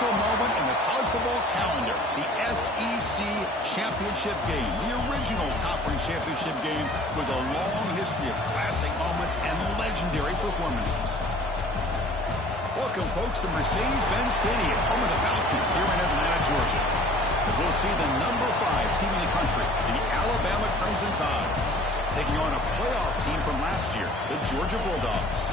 special moment in the college football calendar, the SEC Championship game, the original conference championship game with a long history of classic moments and legendary performances. Welcome, folks, to Mercedes-Benz Stadium, home of the Falcons here in Atlanta, Georgia, as we'll see the number 5 team in the country, the Alabama Crimson Tide, taking on a playoff team from last year, the Georgia Bulldogs.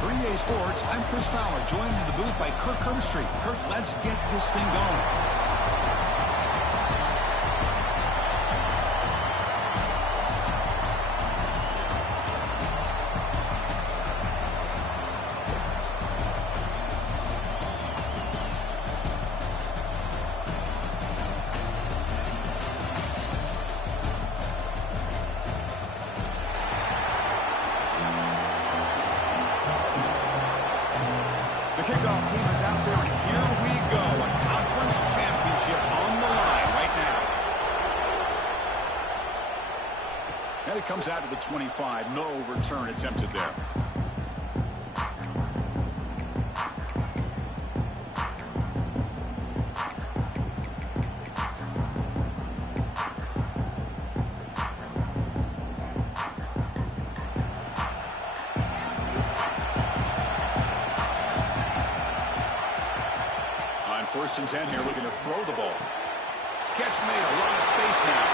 For EA Sports, I'm Chris Fowler, joined in the booth by Kirk Herbstreit. Kirk, let's get this thing going. The kickoff team is out there, and here we go. A conference championship on the line right now. And it comes out to the 25. No return attempted there. First and 10 here, looking to throw the ball. Catch made, a lot of space now.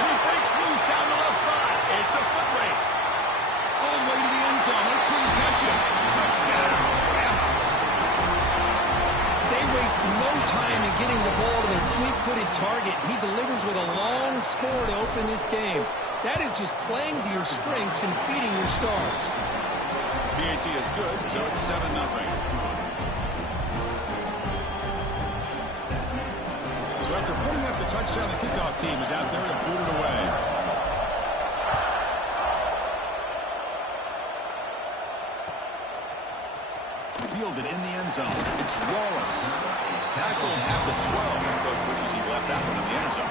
And he breaks loose down the left side. It's a foot race. All the way to the end zone. They couldn't catch him. Touchdown, Bama. They waste no time in getting the ball to their fleet-footed target. He delivers with a long score to open this game. That is just playing to your strengths and feeding your stars. PAT is good, so it's 7-0. So after putting up the touchdown, the kickoff team is out there to boot it away. Fielded in the end zone. It's Wallace. Tackled at the 12. The coach wishes he left that one in the end zone.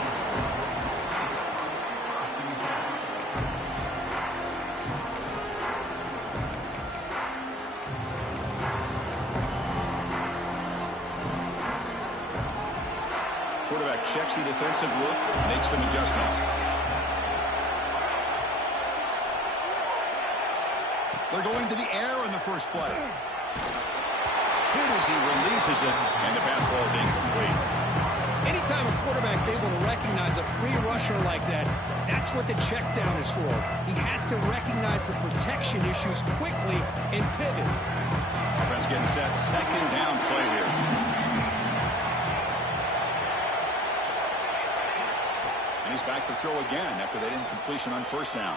Quarterback checks the defensive look, makes some adjustments. They're going to the air in the first play. Hit as he releases it, and the pass ball is incomplete. Anytime a quarterback's able to recognize a free rusher like that, that's what the check down is for. He has to recognize the protection issues quickly and pivot. Offense getting set, second down play here. And he's back to throw again after that incompletion on first down.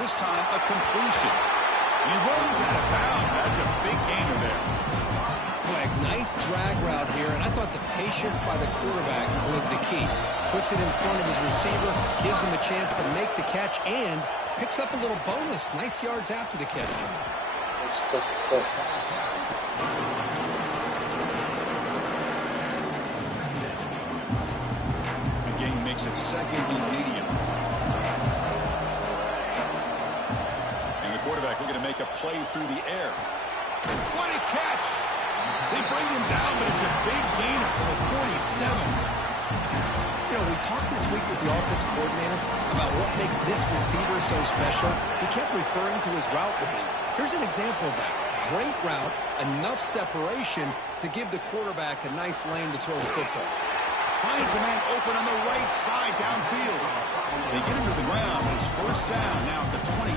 This time, a completion. He runs out of bounds. That's a big gainer there. Boy, a nice drag route here, and I thought the patience by the quarterback was the key. Puts it in front of his receiver, gives him a chance to make the catch, and picks up a little bonus. Nice yards after the catch. The game makes it second and medium. Quarterback looking to make a play through the air. What a catch! They bring him down, but it's a big gain for the 47. You know, we talked this week with the offensive coordinator about what makes this receiver so special. He kept referring to his route running. Here's an example of that. Great route, enough separation to give the quarterback a nice lane to throw the football. Finds a man open on the right side downfield. They get him to the ground. It's first down now at the 28.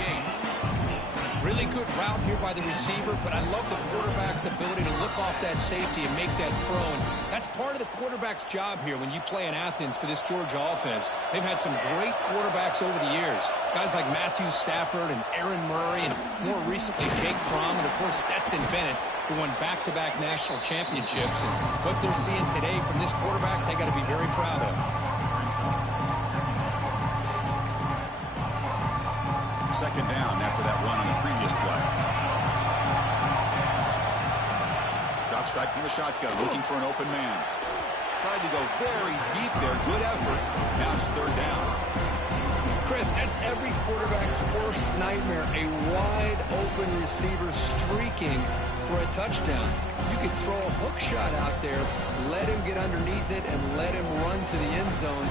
Really good route here by the receiver, but I love the quarterback's ability to look off that safety and make that throw. And that's part of the quarterback's job here when you play in Athens for this Georgia offense. They've had some great quarterbacks over the years. Guys like Matthew Stafford and Aaron Murray, and more recently Jake Fromm, and of course Stetson Bennett, who won back-to-back national championships. And what they're seeing today from this quarterback, they got to be very proud of. Second down after that run on the previous play. Drops back from the shotgun, looking for an open man. Tried to go very deep there. Good effort. Now it's third down. Chris, that's every quarterback's worst nightmare, a wide-open receiver streaking for a touchdown. You could throw a hook shot out there, let him get underneath it, and let him run to the end zone.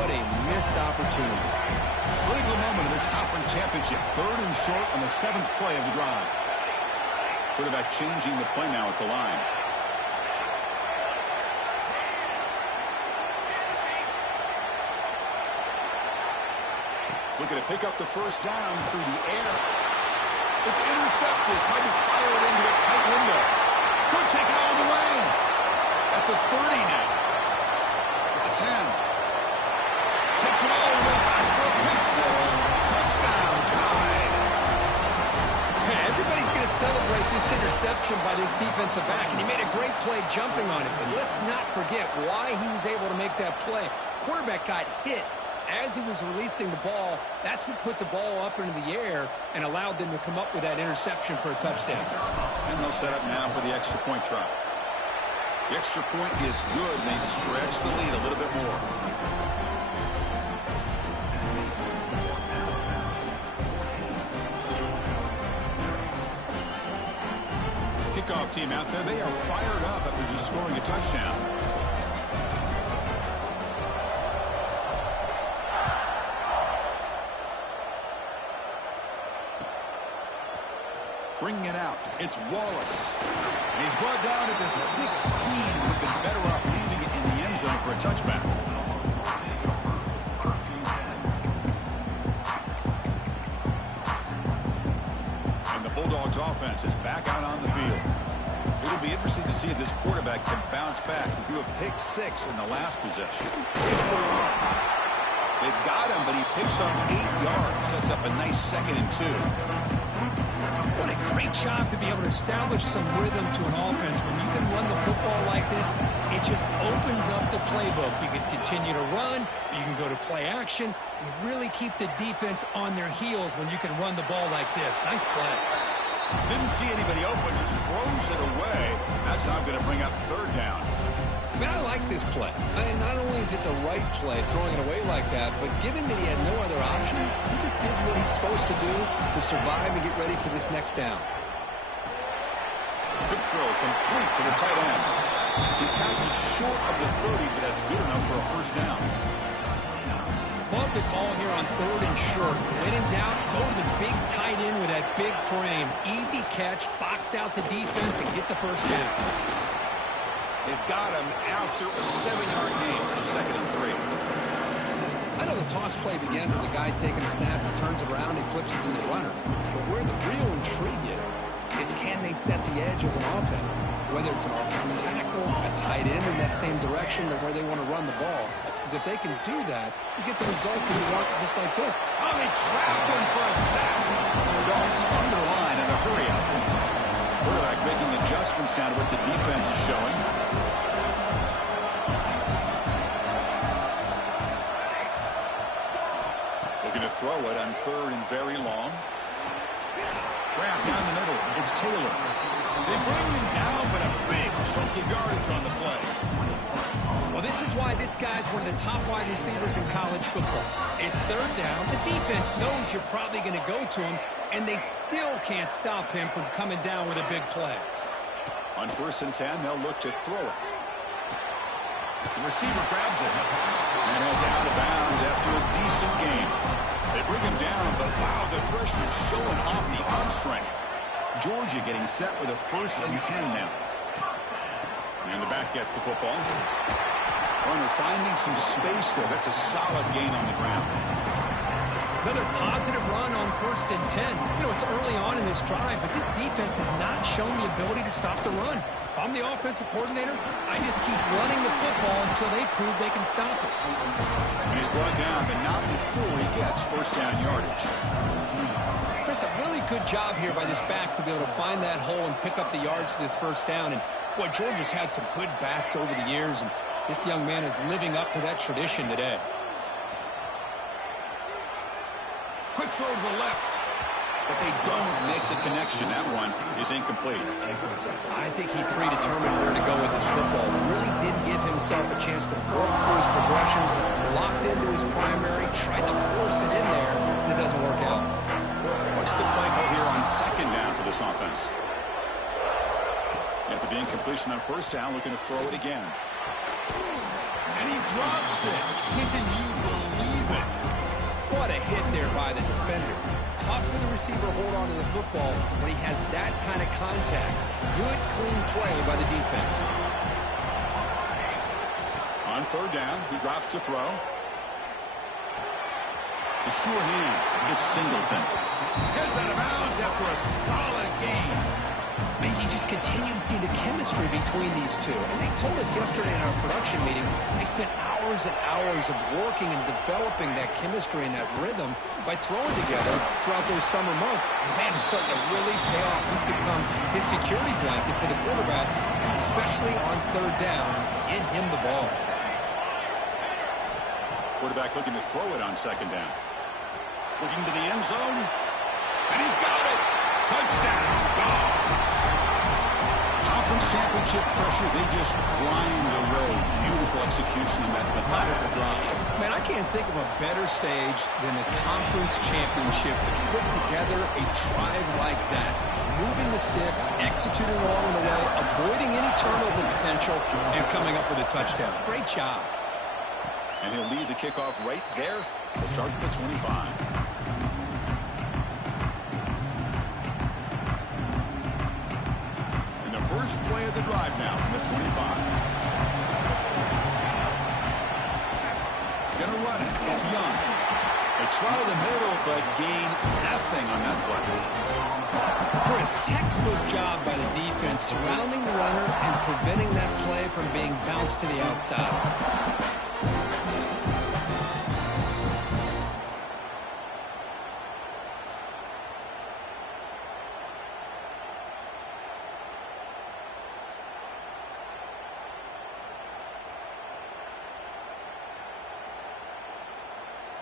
What a missed opportunity. Critical moment of this conference championship. 3rd and short on the 7th play of the drive. Quarterback changing the play now at the line. Looking to pick up the first down through the air. It's intercepted. Tried to fire it into a tight window. Could take it all the way. At the 30 now. At the 10. Takes it all the way back for a pick 6. Touchdown. Tied. Hey, everybody's going to celebrate this interception by this defensive back, and he made a great play jumping on it. But let's not forget why he was able to make that play. Quarterback got hit as he was releasing the ball. That's what put the ball up into the air and allowed them to come up with that interception for a touchdown. And they'll set up now for the extra point try. The extra point is good, and they stretch the lead a little bit more. Kickoff team out there. They are fired up after just scoring a touchdown. Bringing it out. It's Wallace. And he's brought down at the 16. Would have been better off leaving it in the end zone for a touchback. And the Bulldogs offense is back out on the field. It'll be interesting to see if this quarterback can bounce back. He threw a pick 6 in the last possession. They've got him, but he picks up 8 yards. Sets up a nice 2nd and 2. What a great job to be able to establish some rhythm to an offense. When you can run the football like this, it just opens up the playbook. You can continue to run. You can go to play action. You really keep the defense on their heels when you can run the ball like this. Nice play. Didn't see anybody open. Just throws it away. That's not going to bring up 3rd down. I mean, I like this play. Not only is it the right play, throwing it away like that, but given that he had no other option, he just did what he's supposed to do to survive and get ready for this next down. Good throw, complete to the tight end. He's tackled short of the 30, but that's good enough for a first down. Love the call here on 3rd and short. When in doubt, go to the big tight end with that big frame. Easy catch, box out the defense, and get the first down. They've got him after a 7-yard gain, so 2nd and 3. I know the toss play begins with the guy taking the snap and turns it around and flips it to the runner. But where the real intrigue is can they set the edge as an offense? Whether it's an offensive tackle, a tight end in that same direction where they want to run the ball. Because if they can do that, you get the result that you want just like this. Oh, they trapped him for a sack. Dogs under the line in a hurry up. Quarterback making adjustments down to what the defense is showing. Looking to throw it on 3rd and very long. Grab down the middle. It's Taylor. They bring him down, but a big chunk of yardage on the play. Well, this is why this guy's one of the top wide receivers in college football. It's 3rd down. The defense knows you're probably going to go to him, and they still can't stop him from coming down with a big play. On 1st and 10, they'll look to throw it. The receiver grabs it and heads out of bounds after a decent game. They bring him down, but wow, the freshman showing off the arm strength. Georgia getting set with a 1st and 10 now. And the back gets the football. Runner finding some space there. That's a solid gain on the ground. Another positive run on 1st and 10. You know, it's early on in this drive, but this defense has not shown the ability to stop the run. If I'm the offensive coordinator, I just keep running the football until they prove they can stop it. And he's brought down, but not before he gets 1st down yardage. Chris, a really good job here by this back to be able to find that hole and pick up the yards for this 1st down. And, boy, Georgia's had some good backs over the years, and this young man is living up to that tradition today. Quick throw to the left. but they don't make the connection. That one is incomplete. I think he predetermined where to go with his football. Really did give himself a chance to work through his progressions, locked into his primary, tried to force it in there, and it doesn't work out. What's the play call here on second down for this offense? After the incompletion on first down, looking to throw it again. And he drops it. Can you believe it? What a hit there by the defender. Tough for the receiver to hold on to the football when he has that kind of contact. Good, clean play by the defense. On third down, he drops to throw. The sure hands. It's Singleton. Heads out of bounds after a solid gain. Man, you just continue to see the chemistry between these two. And they told us yesterday in our production meeting, they spent hours and hours of working and developing that chemistry and that rhythm by throwing together throughout those summer months. And, man, it's starting to really pay off. He's become his security blanket for the quarterback, and especially on third down, get him the ball. Quarterback looking to throw it on second down. Looking to the end zone. And he's got it. Touchdown, Dogs. Conference championship pressure, they just grind the road. Beautiful execution on that methodical drive. Man, I can't think of a better stage than the conference championship to put together a drive like that. Moving the sticks, executing along the way, avoiding any turnover potential, and coming up with a touchdown. Great job. And he'll lead the kickoff right there. We'll start at the 25. First play of the drive now from the 25. Gonna run it. It's Young. They try the middle, but gain nothing on that play. Chris, textbook job by the defense surrounding the runner and preventing that play from being bounced to the outside.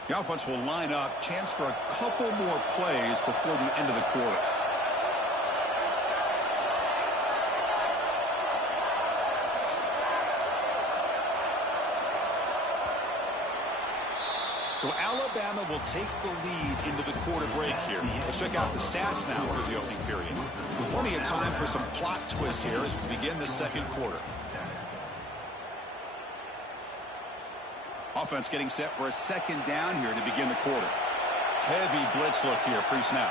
The offense will line up. Chance for a couple more plays before the end of the quarter. So Alabama will take the lead into the quarter break here. Let's check out the stats now for the opening period. Plenty of time for some plot twists here as we begin the second quarter. Offense getting set for a second down here to begin the quarter. Heavy blitz look here, pre-snap.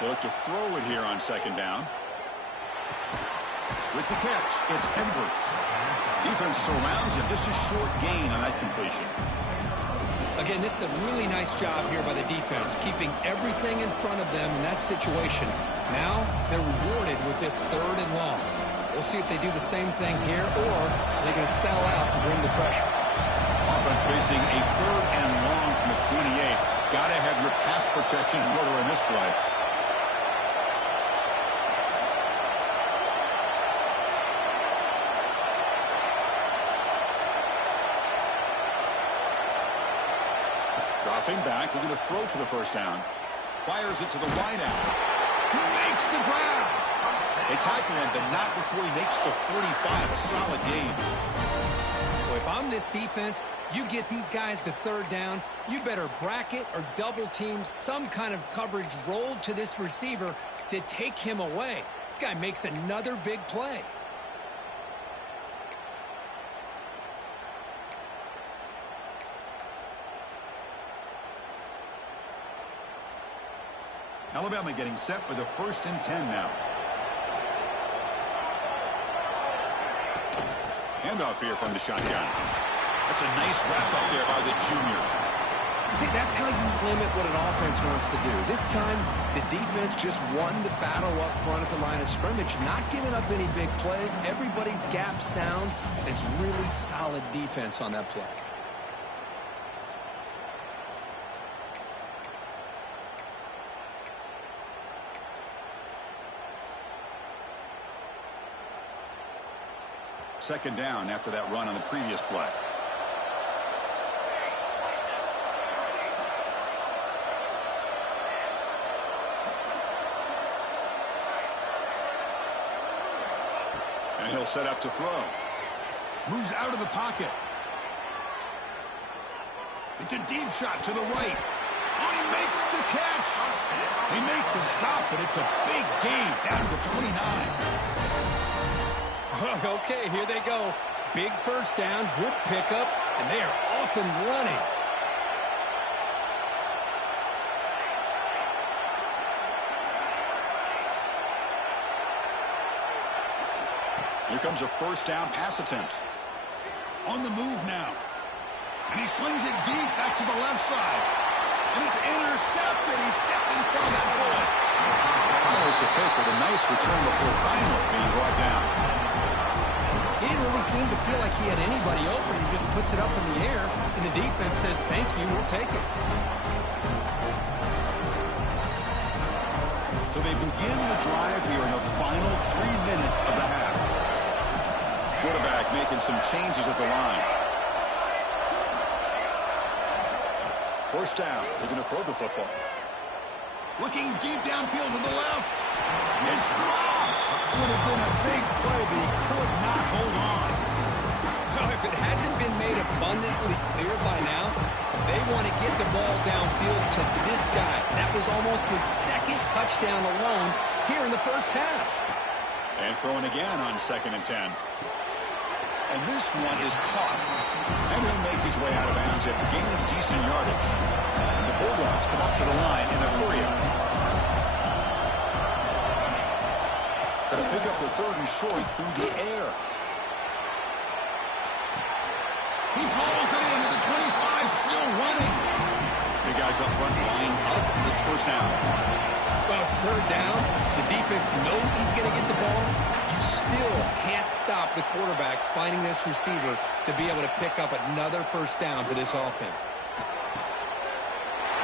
They look to throw it here on second down. With the catch, it's Edwards. Defense surrounds him. Just a short gain on that completion. Again, this is a really nice job here by the defense, keeping everything in front of them in that situation. Now they're rewarded with this third and long. We'll see if they do the same thing here, or they're going to sell out and bring the pressure. Offense facing a third and long from the 28. Got to have your pass protection in order in this play. Dropping back, looking to throw for the first down. Fires it to the wideout. He makes the grab. They tackle him, but not before he makes the 45. A solid gain. Well, if I'm this defense, you get these guys to third down, you better bracket or double team some kind of coverage rolled to this receiver to take him away. This guy makes another big play. Alabama getting set with a 1st and 10 now. Handoff here from the shotgun. That's a nice wrap up there by the junior. See, that's how you limit what an offense wants to do. This time, the defense just won the battle up front at the line of scrimmage, not giving up any big plays. Everybody's gap sound. It's really solid defense on that play. Second down after that run on the previous play. And he'll set up to throw. Moves out of the pocket. It's a deep shot to the right. Oh, he makes the catch. They make the stop, but it's a big gain down to the 29. Okay, here they go. Big first down, good pickup, and they are off and running. Here comes a first down pass attempt. On the move now. And he slings it deep back to the left side. And it's intercepted. He stepped in front of that bullet. Follows the pick with a nice return before finally being brought down. He didn't really seem to feel like he had anybody open. He just puts it up in the air, and the defense says, thank you, we'll take it. So they begin the drive here in the final 3 minutes of the half. Quarterback making some changes at the line. First down. They're going to throw the football. Looking deep downfield to the left. It's dropped. Would have been a big play, but he could not hold on. Well, if it hasn't been made abundantly clear by now, they want to get the ball downfield to this guy. That was almost his second touchdown alone here in the first half. And throwing again on 2nd and 10. And this one is caught. And he'll make his way out of bounds after gaining decent yardage. And the Bulldogs come up to the line in a hurry up. Going to pick up the 3rd and short through the air. He hauls it into the 25, still running. The guys up front line up. It's first down. Well, it's 3rd down. The defense knows he's going to get the ball. You still can't stop the quarterback finding this receiver to be able to pick up another first down for this offense.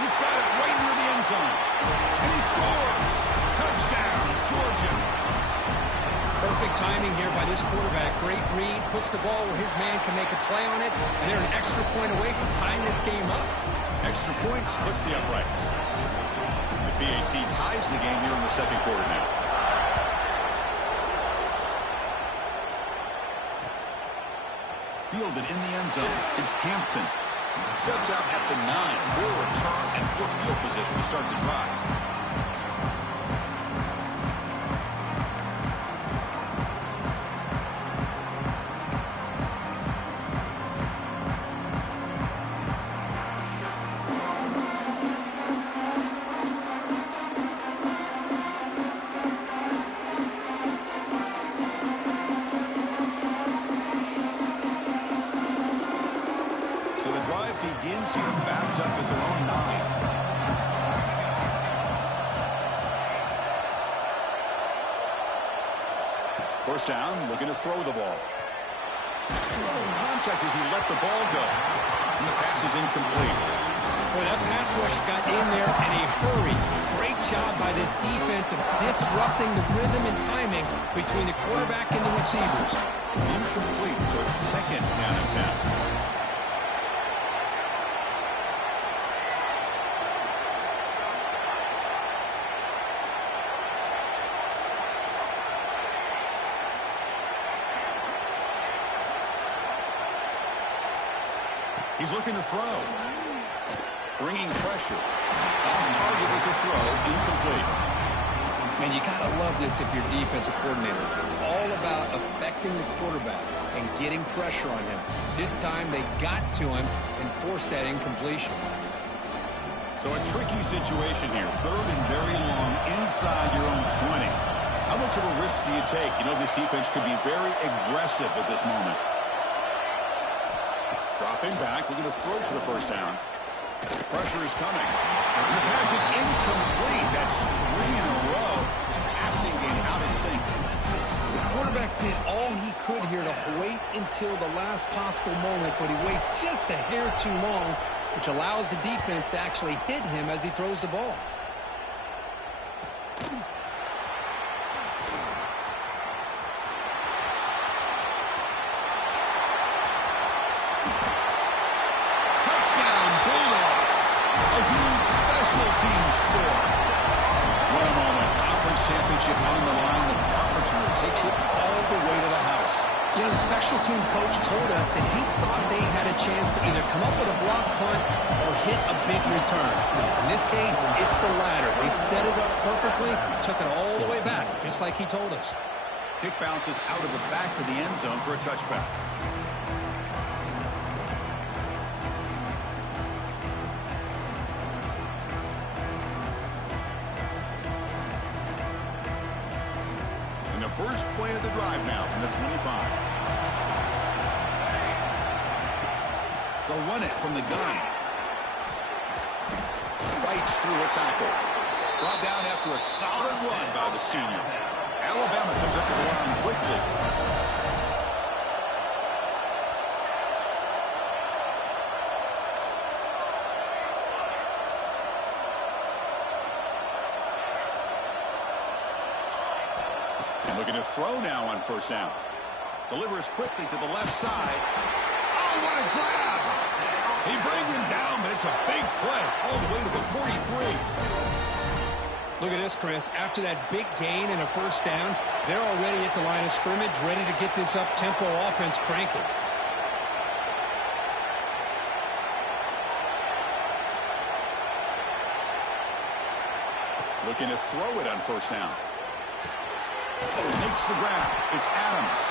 He's got it right near the end zone. And he scores. Touchdown, Georgia. Perfect timing here by this quarterback. Great read, puts the ball where his man can make a play on it, and they're an extra point away from tying this game up. Extra point splits the uprights. The BAT ties the game here in the 2nd quarter now. Fielded in the end zone. It's Hampton. Steps out at the 9. Poor return and poor field position to start the drive. Begins here backed up at their own 9. First down, looking to throw the ball. Contact as he let the ball go. And the pass is incomplete. Boy, that pass rush got in there in a hurry. Great job by this defense of disrupting the rhythm and timing between the quarterback and the receivers. Incomplete, so it's 2nd down and 10. He's looking to throw. Bringing pressure. Off target with the throw. Incomplete. Man, you got to love this if you're defensive coordinator. It's all about affecting the quarterback and getting pressure on him. This time they got to him and forced that incompletion. So a tricky situation here. 3rd and very long inside your own 20. How much of a risk do you take? You know this defense could be very aggressive at this moment. Dropping back, looking to throw for the first down. Pressure is coming. And the pass is incomplete. That's 3 in a row. His passing game out of sync. The quarterback did all he could here to wait until the last possible moment, but he waits just a hair too long, which allows the defense to actually hit him as he throws the ball. championship on the line. The opportunity takes it all the way to the house. You know, the special team coach told us that he thought they had a chance to either come up with a block punt or hit a big return. In this case, it's the latter. They set it up perfectly, took it all the way back, just like he told us. Kick bounces out of the back of the end zone for a touchback. And the first play of the drive now from the 25. They'll run it from the gun. Fights through a tackle. Brought down after a solid run by the senior. Alabama comes up with the line quickly. And looking to throw now on first down. Delivers quickly to the left side. Oh, what a grab! He brings him down, but it's a big play all the way to the 43. Look at this, Chris. After that big gain and a first down, they're already at the line of scrimmage, ready to get this up-tempo offense cranking. Looking to throw it on first down. Makes the grab. It's Adams.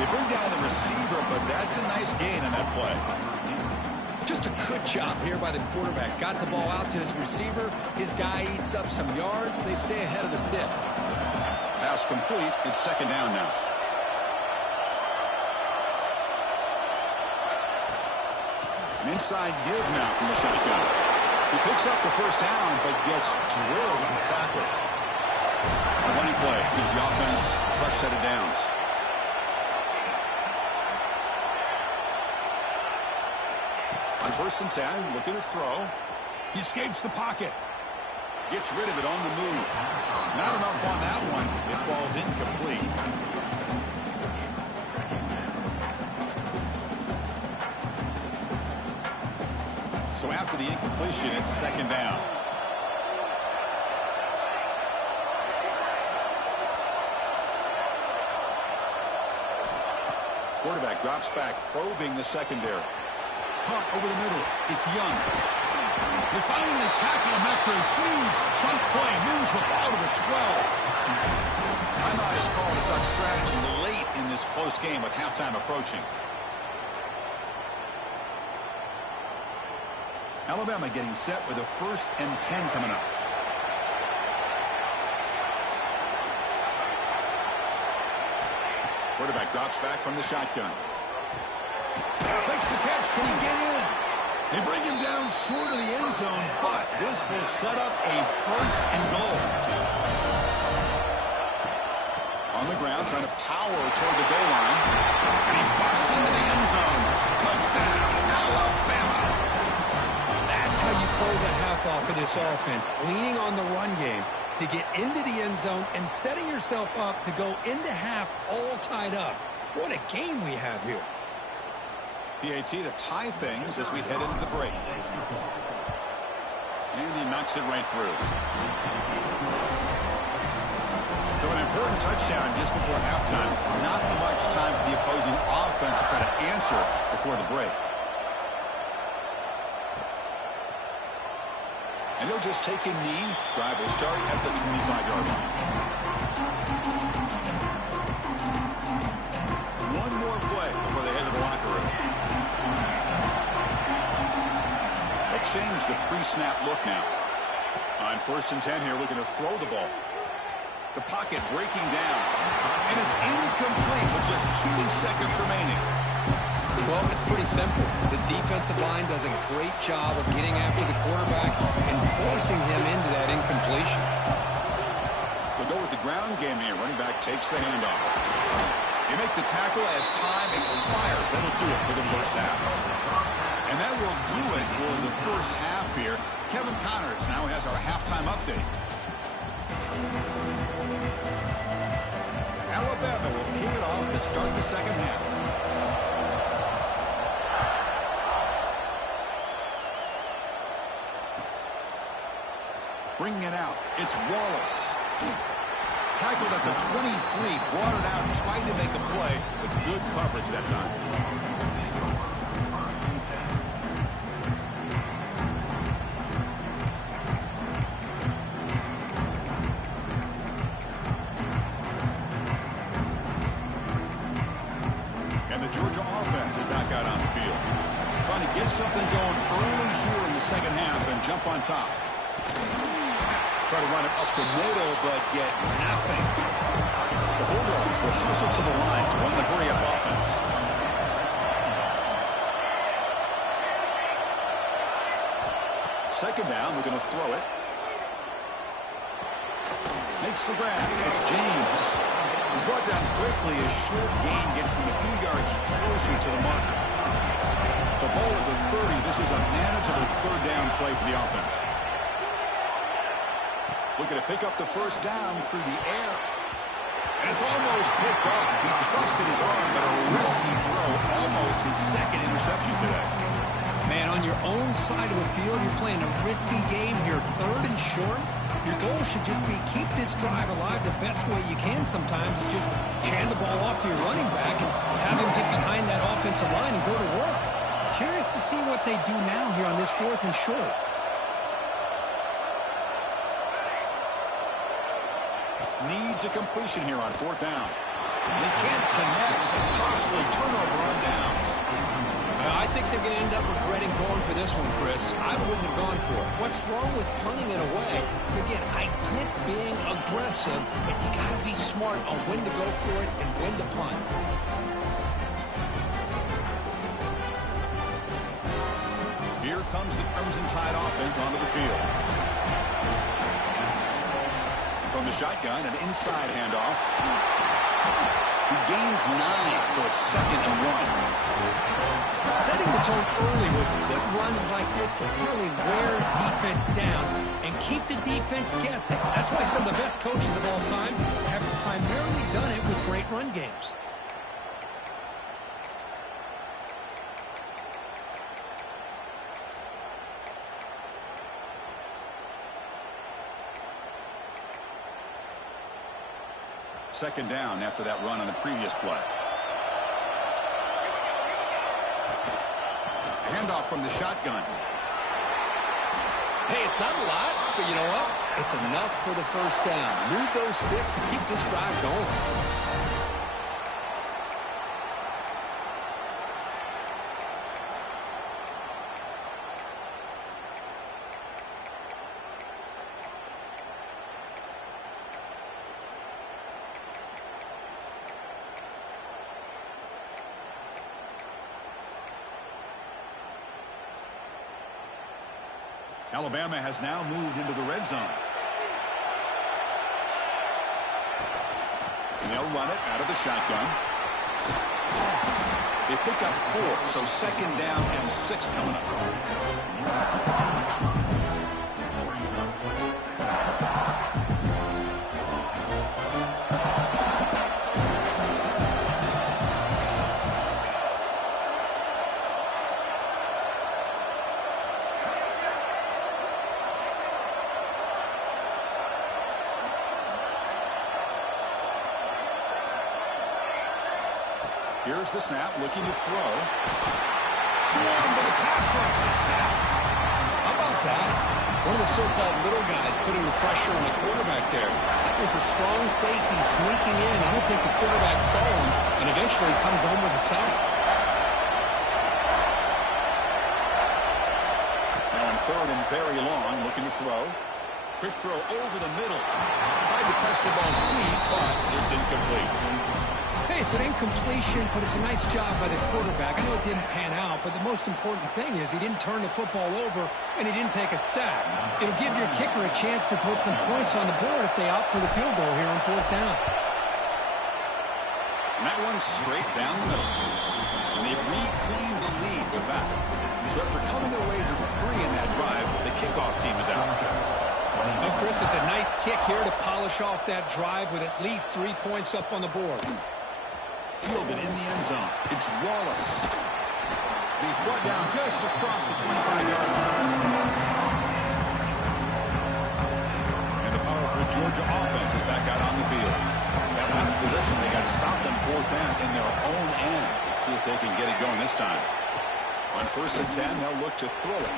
They bring down the receiver, but that's a nice gain in that play. Just a good job here by the quarterback. Got the ball out to his receiver. His guy eats up some yards. They stay ahead of the sticks. Pass complete. It's second down now. An inside give now from the shotgun. He picks up the first down, but gets drilled on the tackle. The running play gives the offense a fresh set of downs. On first and 10, looking to throw. He escapes the pocket. Gets rid of it on the move. Not enough on that one. It falls incomplete. So after the incompletion, it's second down. Quarterback drops back, probing the secondary. Punt over the middle. It's Young. They finally tackle him after a huge chunk play. Moves the ball to the 12. Timeout is called. A duck strategy late in this close game with halftime approaching. Alabama getting set with a first and 10 coming up. Quarterback drops back from the shotgun. Makes the catch. Can he get in? They bring him down short of the end zone, but this will set up a first and goal. On the ground, trying to power toward the goal line. And he busts into the end zone. Touchdown, Alabama. That's how you close a half off of this offense. Leaning on the run game to get into the end zone and setting yourself up to go into half all tied up. What a game we have here. PAT to tie things as we head into the break. And he knocks it right through. So an important touchdown just before halftime. Not much time for the opposing offense to try to answer before the break. And he'll just take a knee. Drive will start at the 25-yard line. One more play before they head to the locker room. They'll change the pre-snap look now. On first and 10 here, looking to throw the ball. The pocket breaking down. And it's incomplete with just 2 seconds remaining. Well, it's pretty simple. The defensive line does a great job of getting after the quarterback and forcing him into that incompletion. They'll go with the ground game here. Running back takes the handoff. They make the tackle as time expires. That'll do it for the first half. And that will do it for the first half here. Kevin Connors now has our halftime update. Alabama will kick it off to start the second half. Bringing it out, it's Wallace. Tackled at the 23, brought it out, tried to make a play, but good coverage that time. And the Georgia offense is back out on the field. Trying to get something going early here in the second half and jump on top. Try to run it up the middle, but get nothing. The Bulldogs will hustle to the line to run the hurry-up offense. Second down, we're going to throw it. Makes the grab. It's James. He's brought down quickly. A short gain gets them a few yards closer to the marker. So ball at the 30. This is a manageable third down play for the offense. Looking to pick up the first down through the air. And it's almost picked off. He trusted his arm, but a risky throw. Almost his second interception today. Man, on your own side of the field, you're playing a risky game here. Third and short. Your goal should just be keep this drive alive the best way you can sometimes. Just hand the ball off to your running back and have him get behind that offensive line and go to work. Curious to see what they do now here on this fourth and short. Needs a completion here on fourth down. And he can't connect. A costly turnover on downs. I think they're going to end up regretting going for this one, Chris. I wouldn't have gone for it. What's wrong with punting it away? Again, I get being aggressive, but you got to be smart on when to go for it and when to punt. Here comes the Crimson Tide offense onto the field. From the shotgun, an inside handoff. He gains 9, so it's 2nd and 1. Setting the tone early with good runs like this can really wear defense down and keep the defense guessing. That's why some of the best coaches of all time have primarily done it with great run games. Second down after that run on the previous play. Handoff from the shotgun. Hey, it's not a lot, but you know what? It's enough for the first down. Move those sticks and keep this drive going. Alabama has now moved into the red zone. And they'll run it out of the shotgun. They pick up 4, so second down and 6 coming up. Here's the snap, looking to throw. Swarmed by the pass rush, a sack. How about that? One of the so-called little guys putting the pressure on the quarterback there. That was a strong safety sneaking in. I don't think the quarterback saw him, and eventually comes home with a sack. Now on third and very long, looking to throw. Quick throw over the middle. Tried to press the ball deep, but it's incomplete. Hey, it's an incompletion, but it's a nice job by the quarterback. I know it didn't pan out, but the most important thing is he didn't turn the football over and he didn't take a sack. It'll give your kicker a chance to put some points on the board if they opt for the field goal here on fourth down. And that one's straight down the middle. And they've reclaimed the lead with that. So after coming away with 3 in that drive, the kickoff team is out. Well, Chris, it's a nice kick here to polish off that drive with at least 3 points up on the board. Fielded in the end zone. It's Wallace. He's brought down just across the 25-yard line. And the powerful Georgia offense is back out on the field. That last possession, they got stopped on 4th down in their own end. Let's see if they can get it going this time. On 1st and 10, they'll look to throw it.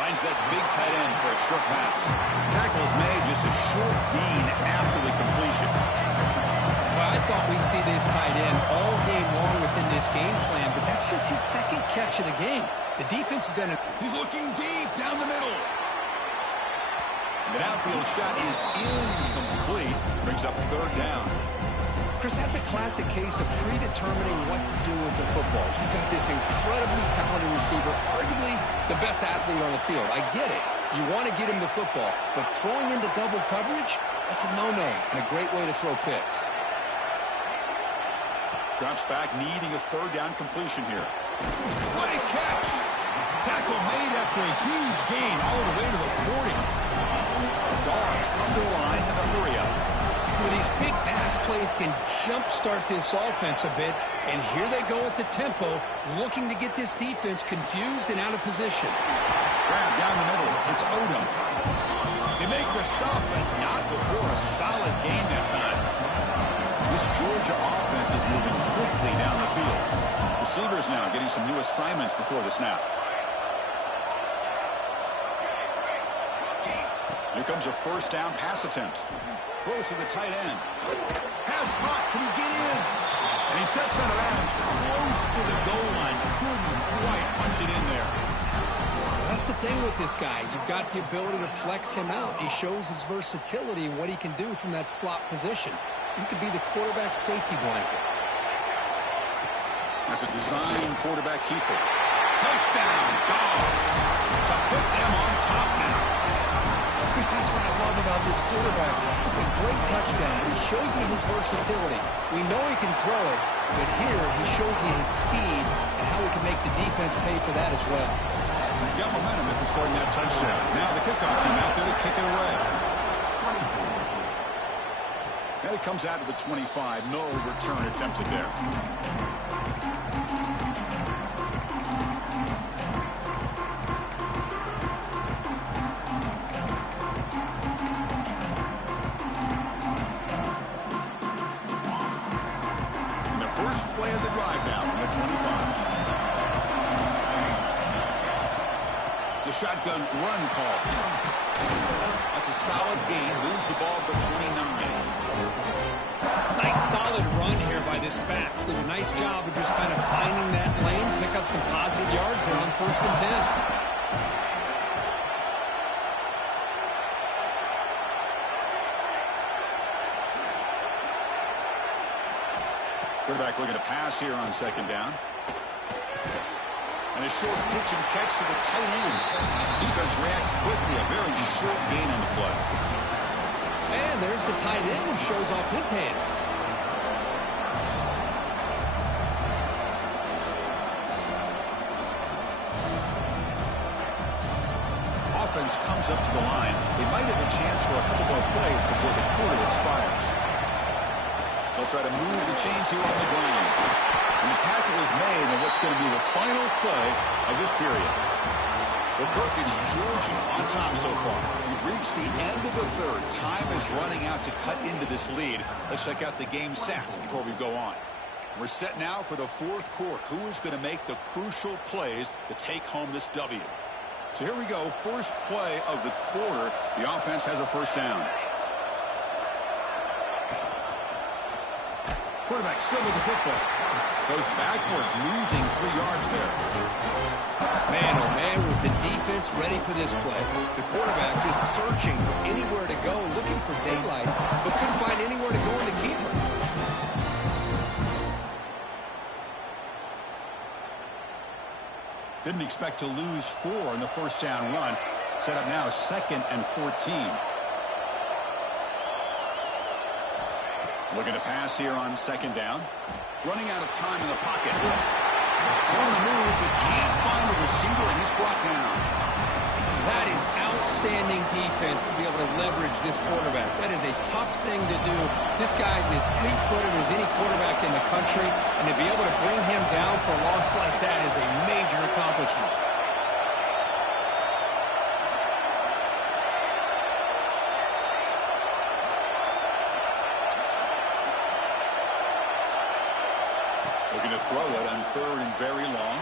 Finds that big tight end for a short pass. Tackle is made, just a short gain after the completion. Well, I thought we'd see this tight end all game long within this game plan, but that's just his 2nd catch of the game. The defense has done it. He's looking deep down the middle. The downfield shot is incomplete. Brings up 3rd down. Chris, that's a classic case of predetermining what to do with the football. You've got this incredibly talented receiver, arguably the best athlete on the field. I get it. You want to get him the football, but throwing into double coverage, that's a no-no and a great way to throw picks. Drops back, needing a 3rd down completion here. Great catch! Tackle made after a huge gain all the way to the 40. Dogs come to the line in a hurry up. Well, these big pass plays can jumpstart this offense a bit, and here they go at the tempo, looking to get this defense confused and out of position. Grab down the middle. It's Odom. They make the stop, but not before a solid gain that time. This Georgia offense is moving quickly down the field. Receivers now getting some new assignments before the snap. Here comes a 1st down pass attempt. Close to the tight end. Pass hot. Can he get in? And he steps out of bounds close to the goal line. Couldn't quite punch it in there. That's the thing with this guy. You've got the ability to flex him out. He shows his versatility and what he can do from that slot position. He could be the quarterback safety blanket. That's a design quarterback keeper. Touchdown, Dogs. To put them on top now. Chris, that's what I love about this quarterback. It's a great touchdown, but he shows you his versatility. We know he can throw it, but here he shows you his speed and how he can make the defense pay for that as well. Got momentum after scoring that touchdown. Now the kickoff team out there to kick it away. And it comes out to the 25. No return attempted there. And the first play of the drive now from the 25. It's a shotgun run call. That's a solid gain. Moves the ball to the 29. Nice solid run here by this back. Did a nice job of just kind of finding that lane, pick up some positive yards there on 1st and 10. Quarterback looking to pass here on 2nd down. And a short pitch and catch to the tight end. Defense reacts quickly. A very short gain on the play. And there's the tight end who shows off his hands. Offense comes up to the line. They might have a chance for a couple more plays before the quarter expires. They'll try to move the chains here on the ground. And the tackle is made on what's going to be the final play of this period. The Perkins, Georgia, on top so far. We've reached the end of the 3rd. Time is running out to cut into this lead. Let's check out the game stats before we go on. We're set now for the 4th quarter. Who is going to make the crucial plays to take home this W? So here we go. First play of the quarter. The offense has a 1st down. Quarterback still with the football. Goes backwards, losing 3 yards there. Man, oh man, was the defense ready for this play. The quarterback just searching for anywhere to go, looking for daylight, but couldn't find anywhere to go in the keeper. Didn't expect to lose 4 in the 1st down run. Set up now 2nd and 14. Looking to pass here on 2nd down. Running out of time in the pocket. On the move, but can't find a receiver, and he's brought down. That is outstanding defense to be able to leverage this quarterback. That is a tough thing to do. This guy's as fleet-footed as any quarterback in the country, and to be able to bring him down for a loss like that is a major accomplishment. Looking to throw it on third and very long.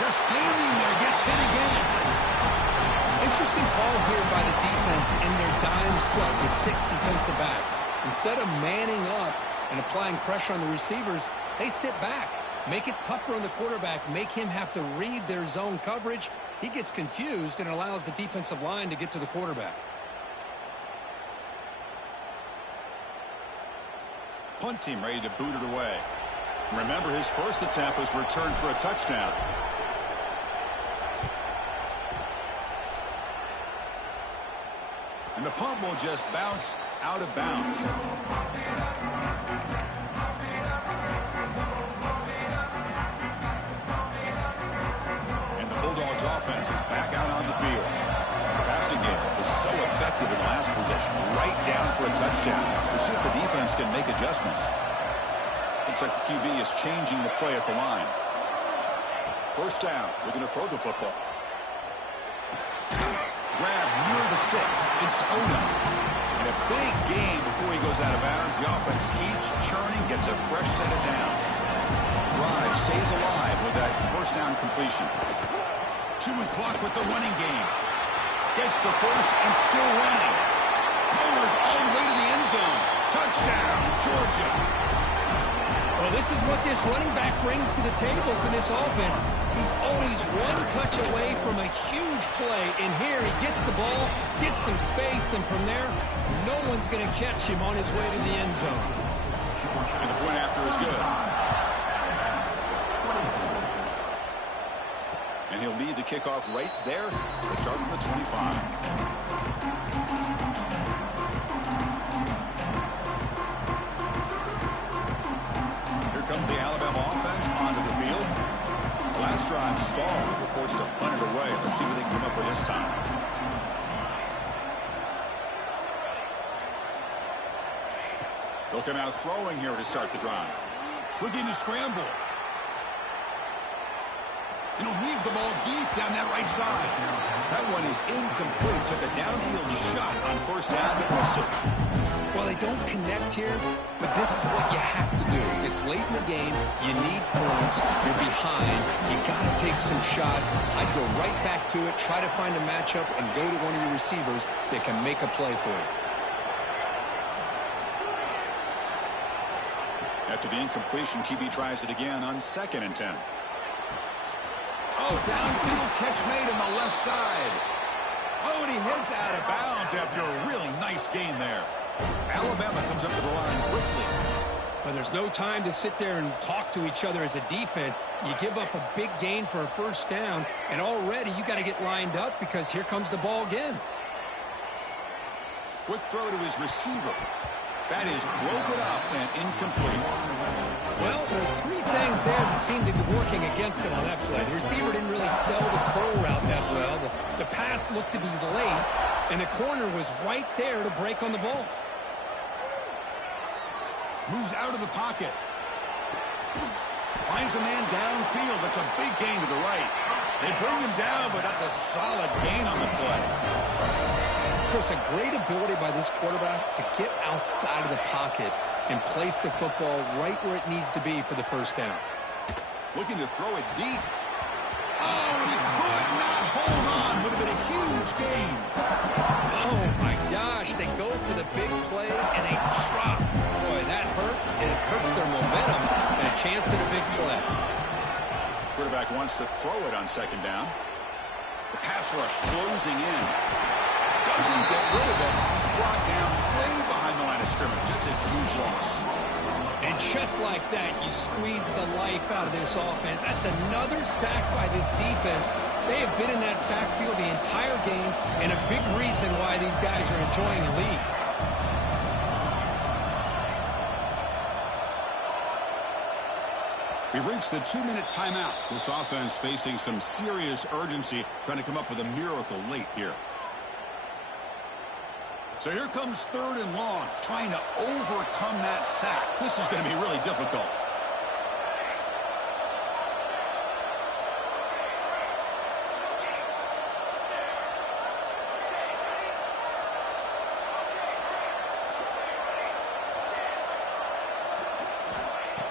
Just standing there, gets hit again. Interesting call here by the defense in their dime set with 6 defensive backs. Instead of manning up and applying pressure on the receivers, they sit back. Make it tougher on the quarterback. Make him have to read their zone coverage. He gets confused and allows the defensive line to get to the quarterback. Punt team ready to boot it away. Remember, his first attempt was returned for a touchdown. And the punt will just bounce out of bounds. And the Bulldogs offense is back out on the field. The passing game was so effective in the last possession. Right down for a touchdown. We'll see if the defense can make adjustments. Looks like the QB is changing the play at the line. First down. We're going to throw the football. Grab near the sticks. It's Oda. And a big game before he goes out of bounds. The offense keeps churning, gets a fresh set of downs. Drive stays alive with that first down completion. 2-minute clock with the running game. Gets the first and still running. Mowers all the way to the end zone. Touchdown, Georgia. Well, this is what this running back brings to the table for this offense. He's always one touch away from a huge play. And here he gets the ball, gets some space, and from there, no one's going to catch him on his way to the end zone. And the point after is good. And he'll lead the kickoff right there to start from the 25. Comes the Alabama offense onto the field. The last drive stalled. We're forced to punt it away. Let's see what they can come up with this time. They'll come out throwing here to start the drive. Looking to scramble. And he'll heave the ball deep down that right side. That one is incomplete. Took a downfield shot on first down, but missed it. Well, they don't connect here, but this is what you have to do. It's late in the game. You need points. You're behind. You got to take some shots. I'd go right back to it, try to find a matchup, and go to one of your receivers that can make a play for you. After the incompletion, QB tries it again on 2nd and 10. Oh, downfield catch made on the left side. Oh, and he heads out of bounds after a really nice gain there. Alabama comes up to the line quickly. But there's no time to sit there and talk to each other as a defense. You give up a big gain for a first down, and already you got to get lined up because here comes the ball again. Quick throw to his receiver. That is broken up and incomplete. Well, there are 3 things there that seem to be working against him on that play. The receiver didn't really sell the curl route that well. The pass looked to be late, and the corner was right there to break on the ball. Moves out of the pocket. Finds a man downfield. That's a big gain to the right. They bring him down, but that's a solid gain on the play. Chris, a great ability by this quarterback to get outside of the pocket and place the football right where it needs to be for the first down. Looking to throw it deep. Oh, and he could not hold on. Would have been a huge gain. Oh, my gosh. They go for the big play, and they drop. Boy, that hurts, and it hurts their momentum and a chance at a big play. Quarterback wants to throw it on 2nd down. The pass rush closing in. Doesn't get rid of it. He's brought down way behind the line of scrimmage. It's a huge loss. And just like that, you squeeze the life out of this offense. That's another sack by this defense. They have been in that backfield the entire game, and a big reason why these guys are enjoying the lead. We've reached the 2-minute timeout. This offense facing some serious urgency, trying to come up with a miracle late here. So here comes 3rd and long, trying to overcome that sack. This is going to be really difficult.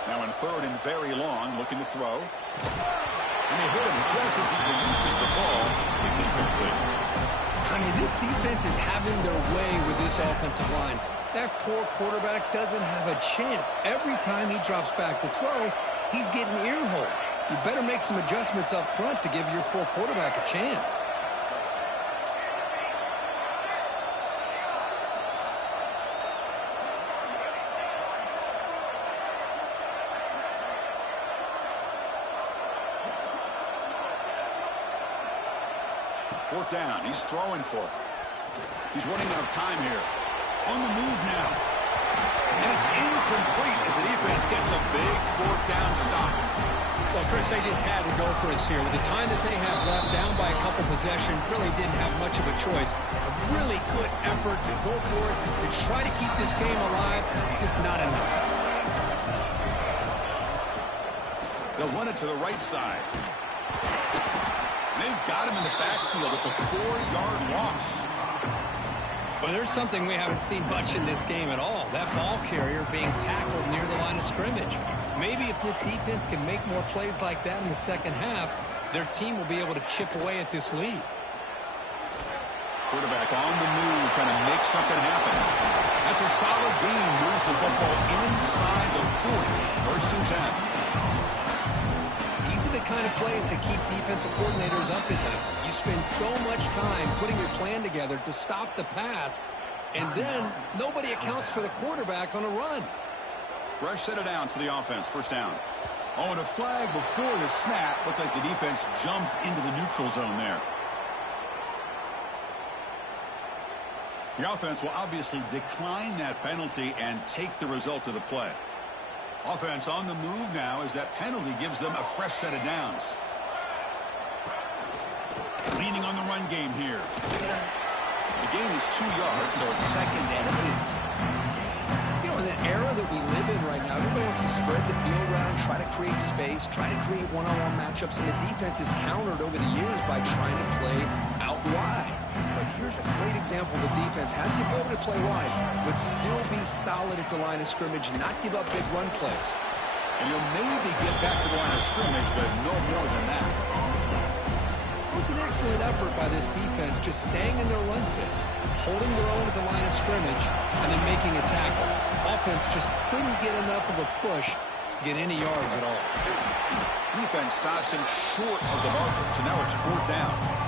Now in third and very long, looking to throw. And they hit him just as he releases the ball. It's incomplete. I mean, this defense is having their way with this offensive line. That poor quarterback doesn't have a chance. Every time he drops back to throw, he's getting ear-holed. You better make some adjustments up front to give your poor quarterback a chance. Fourth down. He's throwing for it. He's running out of time here. On the move now. And it's incomplete as the defense gets a big fourth down stop. Well, Chris, they just had to go for us here. With the time that they have left, down by a couple possessions, really didn't have much of a choice. A really good effort to go for it, to try to keep this game alive, just not enough. They'll run it to the right side. They've got him in the backfield. It's a 4-yard loss. Well, there's something we haven't seen much in this game at all. That ball carrier being tackled near the line of scrimmage. Maybe if this defense can make more plays like that in the second half, their team will be able to chip away at this lead. Quarterback on the move, trying to make something happen. That's a solid gain. Moves the football inside the 40. First and 10. These are the kind of plays that keep defensive coordinators up at night. You spend so much time putting your plan together to stop the pass, and then nobody accounts for the quarterback on a run. Fresh set of downs for the offense. First down. Oh, and a flag before the snap. Looked like the defense jumped into the neutral zone there. The offense will obviously decline that penalty and take the result of the play. Offense on the move now as that penalty gives them a fresh set of downs. Leaning on the run game here. The gain is 2 yards, so it's 2nd and 8. You know, in the era that we live in right now, everybody wants to spread the field around, try to create space, try to create one-on-one matchups, and the defense is countered over the years by trying to play out wide. But here's a great example. The defense has the ability to play wide, but still be solid at the line of scrimmage, not give up big run plays. And you'll maybe get back to the line of scrimmage, but no more than that. It was an excellent effort by this defense, just staying in their run fits, holding their own at the line of scrimmage, and then making a tackle. Offense just couldn't get enough of a push to get any yards at all. Defense stops him short of the marker, so now it's 4th down.